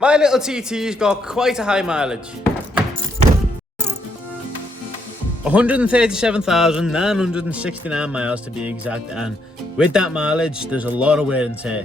My little TT's got quite a high mileage. 137,969 miles to be exact, and with that mileage there's a lot of wear and tear.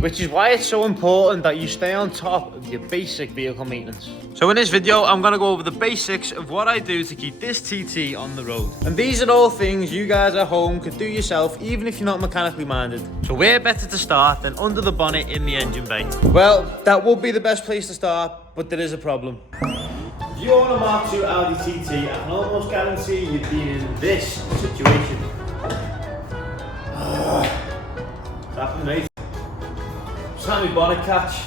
Which is why it's so important that you stay on top of your basic vehicle maintenance. So in this video, I'm gonna go over the basics of what I do to keep this TT on the road. And these are all things you guys at home could do yourself, even if you're not mechanically minded. So where better to start than under the bonnet in the engine bay? Well, that would be the best place to start, but there is a problem. If you own a Mark II Audi TT, I can almost guarantee you've been in this situation. Happened, mate. Snap my bonnet catch.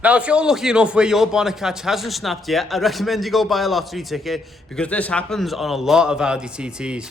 Now, if you're lucky enough where your bonnet catch hasn't snapped yet, I recommend you go buy a lottery ticket, because this happens on a lot of Audi TTs.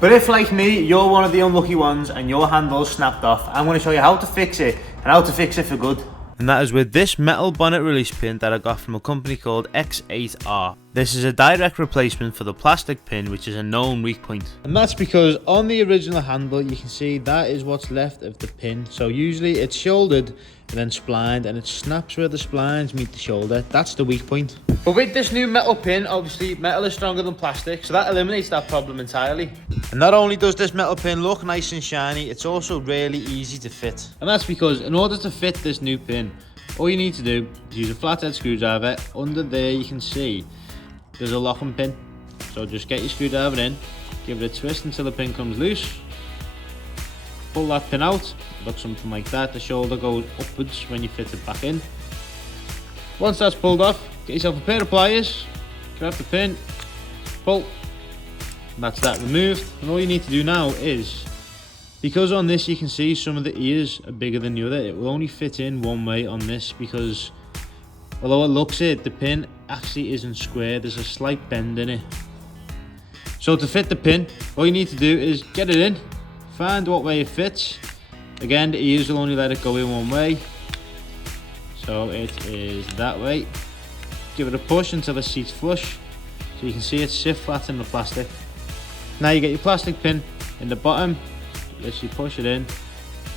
But if, like me, you're one of the unlucky ones and your handle's snapped off, I'm going to show you how to fix it, and how to fix it for good. And that is with this metal bonnet release pin that I got from a company called X8R. This is a direct replacement for the plastic pin, which is a known weak point. And that's because on the original handle, you can see that is what's left of the pin. So usually it's shouldered and then splined, and it snaps where the splines meet the shoulder. That's the weak point. But with this new metal pin, obviously metal is stronger than plastic, so that eliminates that problem entirely. And not only does this metal pin look nice and shiny, it's also really easy to fit. And that's because in order to fit this new pin, all you need to do is use a flathead screwdriver. Under there you can see there's a locking pin. So just get your screwdriver in, give it a twist until the pin comes loose. Pull that pin out, looks something like that. The shoulder goes upwards when you fit it back in. Once that's pulled off, get yourself a pair of pliers, grab the pin, pull, and that's that removed. And all you need to do now is, because on this you can see some of the ears are bigger than the other, it will only fit in one way on this, because although it looks it, the pin actually isn't square, there's a slight bend in it. So to fit the pin, all you need to do is get it in, find what way it fits. Again, the ears will only let it go in one way, so it is that way. Give it a push until the seat's flush, so you can see it sit flat in the plastic. Now you get your plastic pin in the bottom, literally push it in,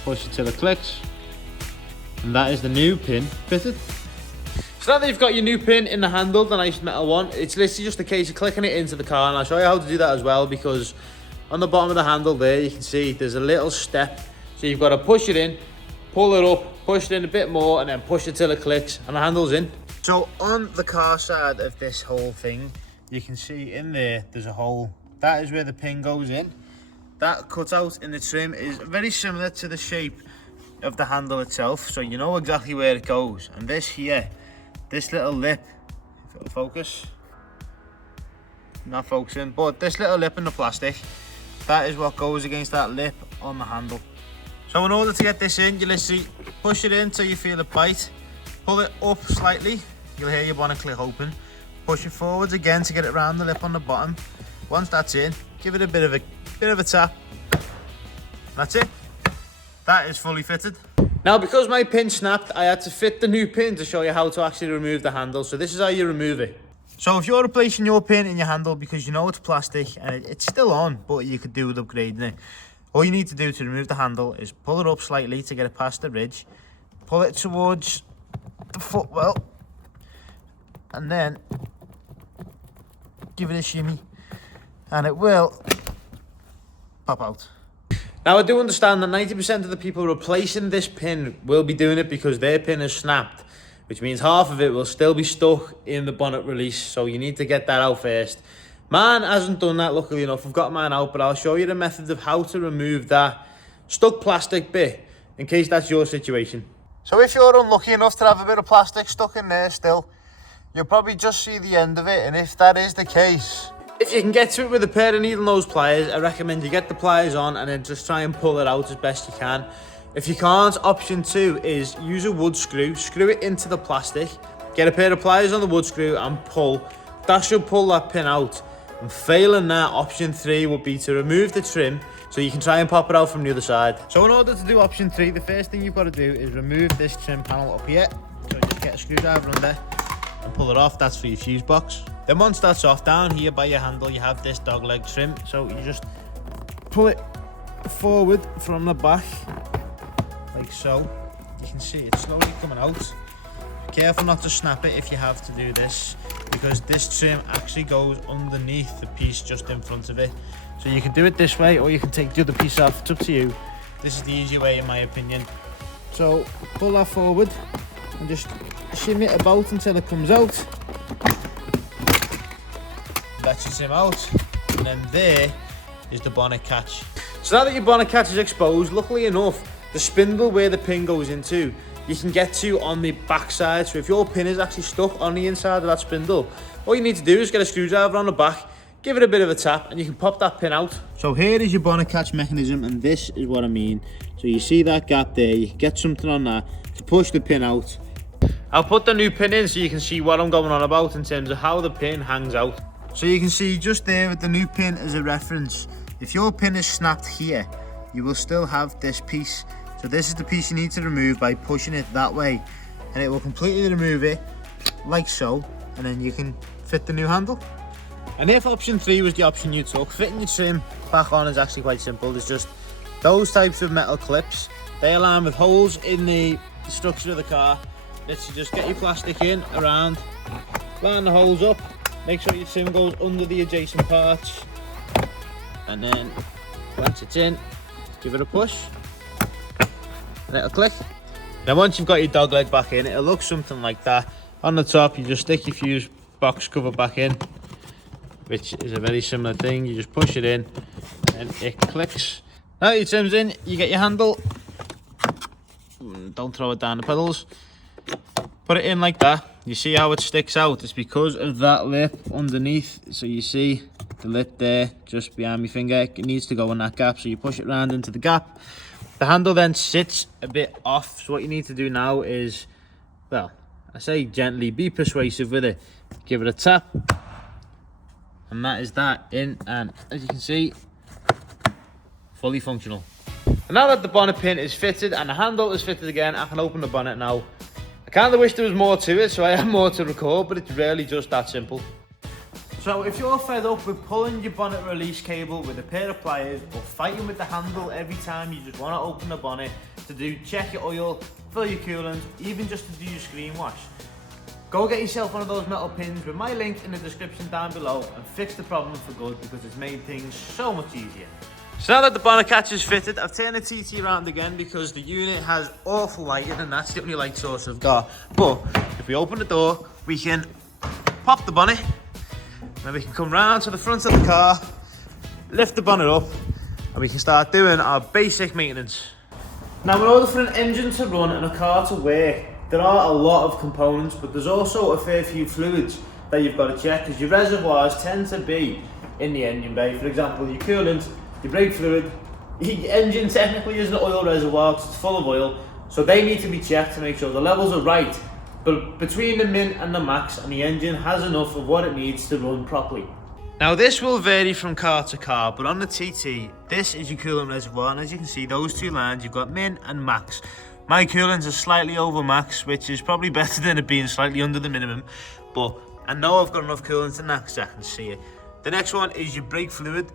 push it till it clicks, and that is the new pin fitted. So now that you've got your new pin in the handle, the nice metal one, it's literally just a case of clicking it into the car, and I'll show you how to do that as well, because on the bottom of the handle there you can see there's a little step, so you've got to push it in, pull it up, push it in a bit more, and then push it till it clicks and the handle's in. So on the car side of this whole thing, you can see in there's a hole. That is where the pin goes in. That cutout in the trim is very similar to the shape of the handle itself, so you know exactly where it goes. And this here, this little lip, if it'll focus, not focusing, but this little lip in the plastic, that is what goes against that lip on the handle. So in order to get this in, you literally push it in till you feel it bite, pull it up slightly, you'll hear your bonnet click open, push it forwards again to get it around the lip on the bottom. Once that's in, give it a bit of a tap. That's it. That is fully fitted. Now, because my pin snapped, I had to fit the new pin to show you how to actually remove the handle. So this is how you remove it. So if you're replacing your pin in your handle because you know it's plastic and it's still on, but you could do with upgrading it, all you need to do to remove the handle is pull it up slightly to get it past the ridge, pull it towards the footwell, and then give it a shimmy, and it will pop out. Now, I do understand that 90% of the people replacing this pin will be doing it because their pin is snapped, which means half of it will still be stuck in the bonnet release, so you need to get that out first. Mine hasn't done that, luckily enough. I've got mine out, but I'll show you the method of how to remove that stuck plastic bit in case that's your situation. So if you're unlucky enough to have a bit of plastic stuck in there still, you'll probably just see the end of it, and if that is the case, if you can get to it with a pair of needle nose pliers, I recommend you get the pliers on and then just try and pull it out as best you can. If you can't, option 2 is use a wood screw, screw it into the plastic, get a pair of pliers on the wood screw and pull. That should pull that pin out. And failing that, option 3 would be to remove the trim so you can try and pop it out from the other side. So in order to do option 3, the first thing you've got to do is remove this trim panel up here. So just get a screwdriver under and pull it off. That's for your fuse box. Then once that's off, down here by your handle you have this dogleg trim, so you just pull it forward from the back like so. you can see it's slowly coming out. Be careful not to snap it if you have to do this, because this trim actually goes underneath the piece just in front of it. So you can do it this way, or you can take the other piece off. It's up to you. This is the easy way in my opinion. So pull that forward and just shimmy it about until it comes out. Let your trim out, and then there is the bonnet catch. So now that your bonnet catch is exposed, luckily enough, the spindle where the pin goes into, you can get to on the back side. So if your pin is actually stuck on the inside of that spindle, all you need to do is get a screwdriver on the back, give it a bit of a tap, and you can pop that pin out. So here is your bonnet catch mechanism, and this is what I mean. So you see that gap there, you can get something on that to push the pin out. I'll put the new pin in so you can see what I'm going on about in terms of how the pin hangs out. So you can see just there with the new pin as a reference, if your pin is snapped here, you will still have this piece. So this is the piece you need to remove by pushing it that way, and it will completely remove it like so, and then you can fit the new handle. And if option 3 was the option you took, fitting your trim back on is actually quite simple. There's just those types of metal clips. They align with holes in the structure of the car. Let's just get your plastic in around, line the holes up, make sure your trim goes under the adjacent parts, and then once it's in, give it a push and it'll click. Now once you've got your dog leg back in, it'll look something like that. On the top you just stick your fuse box cover back in, which is a very similar thing. You just push it in and it clicks. Now your trim's in, you get your handle, don't throw it down the pedals, put it in like that. You see how it sticks out? It's because of that lip underneath. So you see the lip there just behind my finger, it needs to go in that gap, so you push it round into the gap. The handle then sits a bit off, so what you need to do now is, well, I say gently, be persuasive with it, give it a tap, and that is that in, and as you can see, fully functional. And now that the bonnet pin is fitted and the handle is fitted again, I can open the bonnet now. I kind of wish there was more to it, so I have more to record, but it's really just that simple. So if you're fed up with pulling your bonnet release cable with a pair of pliers, or fighting with the handle every time you just want to open the bonnet to check your oil, fill your coolant, even just to do your screen wash, go get yourself one of those metal pins with my link in the description down below and fix the problem for good, because it's made things so much easier. So now that the bonnet catch is fitted, I've turned the TT around again because the unit has awful lighting and that's the only light source I've got. But if we open the door, we can pop the bonnet, then we can come round to the front of the car, lift the bonnet up, and we can start doing our basic maintenance. Now in order for an engine to run and a car to work, there are a lot of components, but there's also a fair few fluids that you've got to check, because your reservoirs tend to be in the engine bay. For example, your coolant, your brake fluid, your engine technically is an oil reservoir because it's full of oil, so they need to be checked to make sure the levels are right, but between the min and the max, and the engine has enough of what it needs to run properly. Now this will vary from car to car, but on the TT, this is your coolant reservoir, and as you can see, those two lines, you've got min and max. My coolants are slightly over max, which is probably better than it being slightly under the minimum, but I know I've got enough coolant in that because I can see it. The next one is your brake fluid.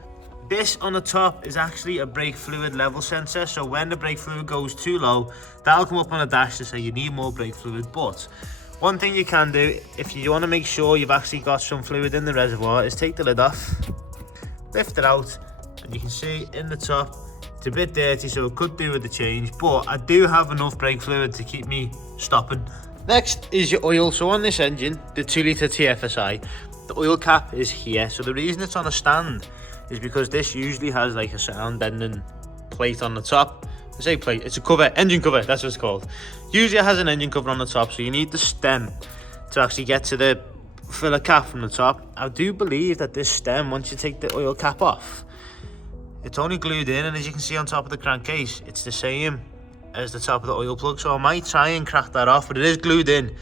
This on the top is actually a brake fluid level sensor, so when the brake fluid goes too low, that'll come up on the dash to say you need more brake fluid. But one thing you can do, if you want to make sure you've actually got some fluid in the reservoir, is take the lid off, lift it out, and you can see in the top, it's a bit dirty, so it could do with the change, but I do have enough brake fluid to keep me stopping. Next is your oil. So on this engine, the 2 litre TFSI, the oil cap is here. So the reason it's on a stand is because this usually has like a sound deadening plate on the top. I say plate, it's a cover, engine cover, that's what it's called. Usually it has an engine cover on the top, so you need the stem to actually get to the filler cap from the top. I do believe that this stem, once you take the oil cap off, it's only glued in, and as you can see on top of the crankcase, it's the same as the top of the oil plug, so I might try and crack that off, but it is glued in,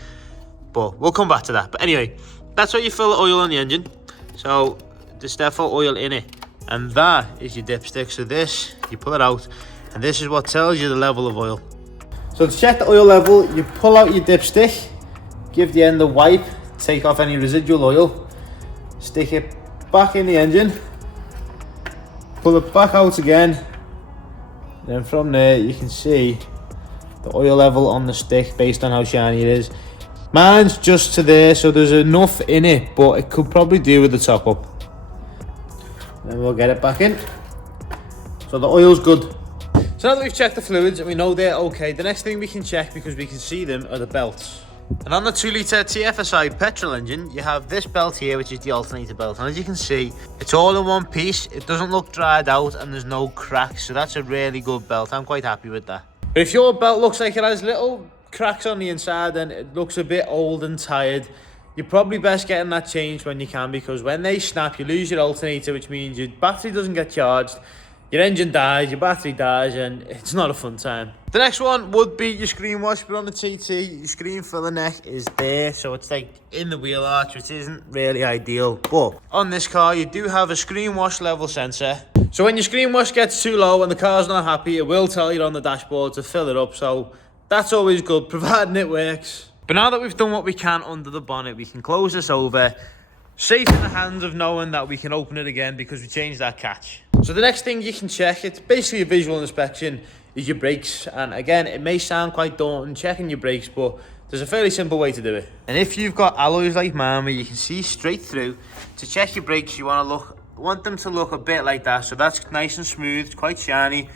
but we'll come back to that. But anyway, that's how you fill the oil on the engine. So there's therefore oil in it, and that is your dipstick. So this, you pull it out, and this is what tells you the level of oil. So to check the oil level, you pull out your dipstick, give the end a wipe, take off any residual oil, stick it back in the engine, pull it back out again, then from there you can see the the oil level on the stick based on how shiny it is. Mine's just to there, so there's enough in it, but it could probably do with the top up. Then we'll get it back in. So the oil's good. So now that we've checked the fluids and we know they're okay, the next thing we can check, because we can see them, are the belts. And on the 2-litre TFSI petrol engine, you have this belt here, which is the alternator belt. And as you can see, it's all in one piece. It doesn't look dried out and there's no cracks. So that's a really good belt. I'm quite happy with that. But if your belt looks like it has little cracks on the inside and it looks a bit old and tired, you're probably best getting that changed when you can, because when they snap, you lose your alternator, which means your battery doesn't get charged. Your engine dies, your battery dies, and it's not a fun time. The next one would be your screen wash, but on the TT, your screen filler neck is there, so it's like in the wheel arch, which isn't really ideal. But on this car, you do have a screen wash level sensor. So when your screen wash gets too low and the car's not happy, it will tell you on the dashboard to fill it up, so that's always good, providing it works. But now that we've done what we can under the bonnet, we can close this over, safe in the hands of knowing that we can open it again because we changed that catch. So the next thing you can check, it's basically a visual inspection, is your brakes. And again, it may sound quite daunting checking your brakes, but there's a fairly simple way to do it. And if you've got alloys like mine where you can see straight through, to check your brakes you want them to look a bit like that. So that's nice and smooth, it's quite shiny.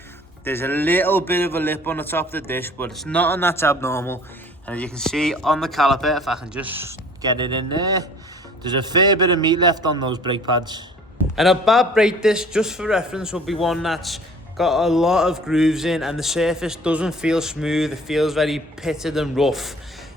There's a little bit of a lip on the top of the disc, but it's nothing that's abnormal. And as you can see on the caliper, if I can just get it in there, there's a fair bit of meat left on those brake pads. And a bad brake disc, just for reference, would be one that's got a lot of grooves in and the surface doesn't feel smooth. It feels very pitted and rough.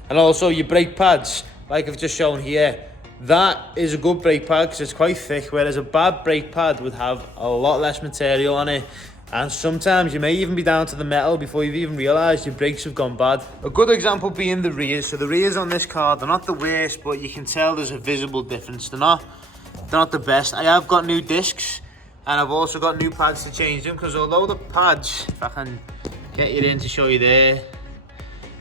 And also your brake pads, like I've just shown here, that is a good brake pad because it's quite thick, whereas a bad brake pad would have a lot less material on it. And sometimes you may even be down to the metal before you've even realised your brakes have gone bad. A good example being the rears. So the rears on this car, they're not the worst, but you can tell there's a visible difference. They're not the best. I have got new discs and I've also got new pads to change them, because although the pads, if I can get you in to show you there,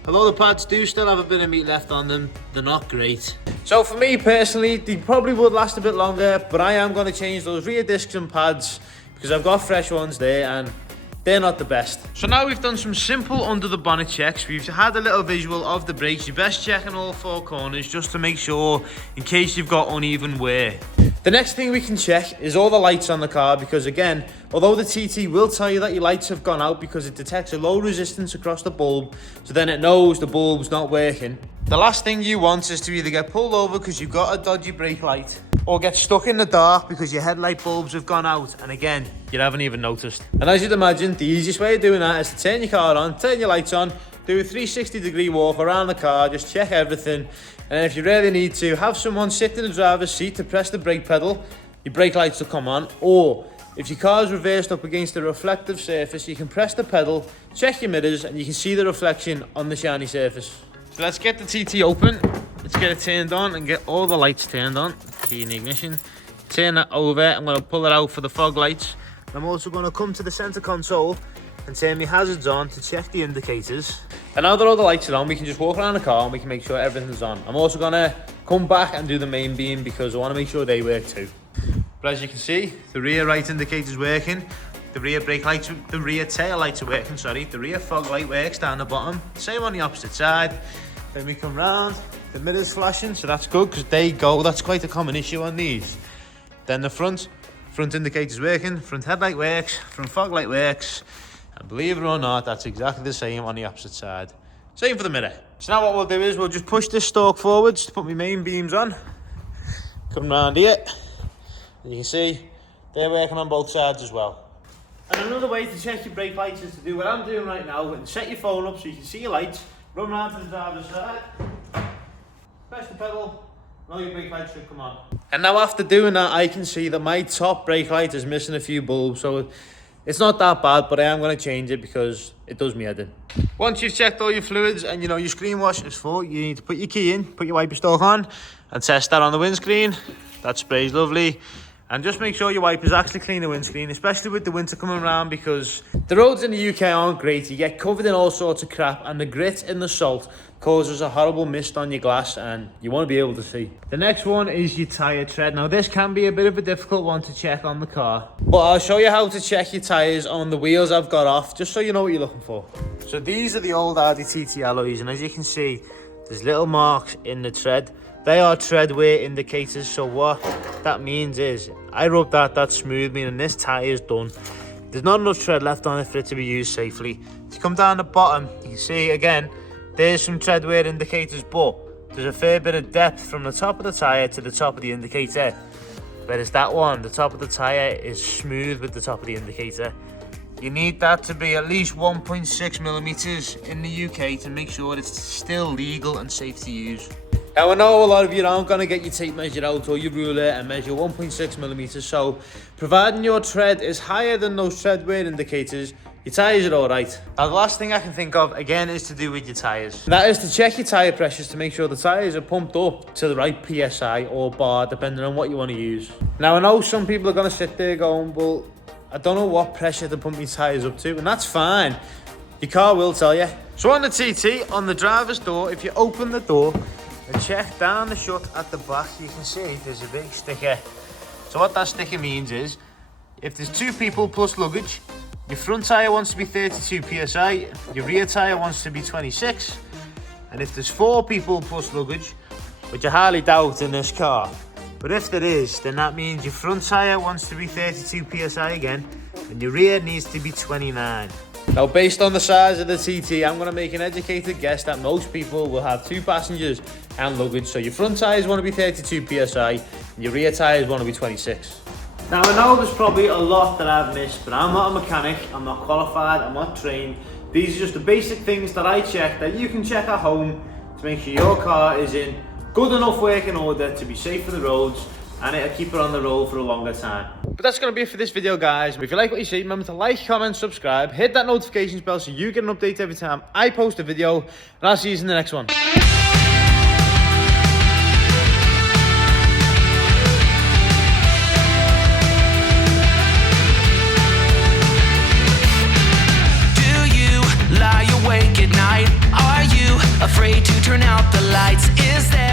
although the pads do still have a bit of meat left on them, they're not great. So for me personally, they probably would last a bit longer, but I am going to change those rear discs and pads because I've got fresh ones there and they're not the best. So now we've done some simple under the bonnet checks. We've had a little visual of the brakes. You're best checking all four corners just to make sure in case you've got uneven wear. The next thing we can check is all the lights on the car, because again, although the TT will tell you that your lights have gone out because it detects a low resistance across the bulb, so then it knows the bulb's not working. The last thing you want is to either get pulled over because you've got a dodgy brake light, or get stuck in the dark because your headlight bulbs have gone out, and again, you haven't even noticed. And as you'd imagine, the easiest way of doing that is to turn your car on, turn your lights on, do a 360-degree walk around the car, just check everything, and if you really need to, have someone sit in the driver's seat to press the brake pedal, your brake lights will come on. Or if your car's reversed up against a reflective surface, you can press the pedal, check your mirrors, and you can see the reflection on the shiny surface. So let's get the TT open, let's get it turned on and get all the lights turned on. Key in the ignition, turn that over, I'm going to pull it out for the fog lights. I'm also going to come to the center console and turn my hazards on to check the indicators. And now that all the lights are on, we can just walk around the car and we can make sure everything's on. I'm also going to come back and do the main beam because I want to make sure they work too. But as you can see, the rear right indicator's working, the rear brake lights, the rear tail lights are working, sorry, the rear fog light works down the bottom, same on the opposite side. Then we come round, the mirror's flashing, so that's good because they go, that's quite a common issue on these. Then the front indicator's working, front headlight works, front fog light works, and believe it or not, that's exactly the same on the opposite side. Same for the mirror. So now what we'll do is we'll just push this stalk forwards to put my main beams on. Come round here, and you can see they're working on both sides as well. And another way to check your brake lights is to do what I'm doing right now, and set your phone up so you can see your lights, run round to the driver's side, press the pedal, and all your brake lights should come on. And now after doing that, I can see that my top brake light is missing a few bulbs, so it's not that bad, but I am going to change it because it does me head in. Once you've checked all your fluids and you know your screen wash is full, you need to put your key in, put your wiper stalk on, and test that on the windscreen. That spray's lovely. And just make sure your wipers actually clean the windscreen, especially with the winter coming around, because the roads in the UK aren't great. You get covered in all sorts of crap, and the grit in the salt causes a horrible mist on your glass, and you want to be able to see. The next one is your tyre tread. Now this can be a bit of a difficult one to check on the car, but I'll show you how to check your tyres on the wheels I've got off, just so you know what you're looking for. So these are the old Audi TT alloys, and as you can see, there's little marks in the tread. They are tread wear indicators, so what that means is, I rubbed that's smooth, meaning this tyre is done. There's not enough tread left on it for it to be used safely. If you come down the bottom, you can see again, there's some tread wear indicators, but there's a fair bit of depth from the top of the tyre to the top of the indicator. Whereas that one, the top of the tyre is smooth with the top of the indicator. You need that to be at least 1.6 millimeters in the UK to make sure it's still legal and safe to use. Now I know a lot of you aren't going to get your tape measure out or your ruler and measure 1.6 millimeters, so providing your tread is higher than those tread wear indicators, your tyres are alright. Now the last thing I can think of again is to do with your tyres. That is to check your tyre pressures to make sure the tyres are pumped up to the right PSI or bar, depending on what you want to use. Now I know some people are going to sit there going, well, I don't know what pressure to pump my tyres up to, and that's fine. Your car will tell you. So on the TT, on the driver's door, if you open the door and check down the shut at the back, you can see there's a big sticker. So what that sticker means is, if there's 2 people plus luggage, your front tyre wants to be 32 PSI, your rear tyre wants to be 26, and if there's 4 people plus luggage, which I highly doubt in this car, but if there is, then that means your front tyre wants to be 32 PSI again, and your rear needs to be 29. Now, based on the size of the TT, I'm going to make an educated guess that most people will have 2 passengers and luggage, so your front tyres want to be 32 PSI, and your rear tyres want to be 26. Now, I know there's probably a lot that I've missed, but I'm not a mechanic, I'm not qualified, I'm not trained. These are just the basic things that I check that you can check at home to make sure your car is in good enough working order to be safe for the roads, and it'll keep it on the road for a longer time. But that's going to be it for this video, guys. If you like what you see, remember to like, comment, subscribe, hit that notifications bell so you get an update every time I post a video, and I'll see you in the next one. Lie awake at night? Are you afraid to turn out the lights? Is there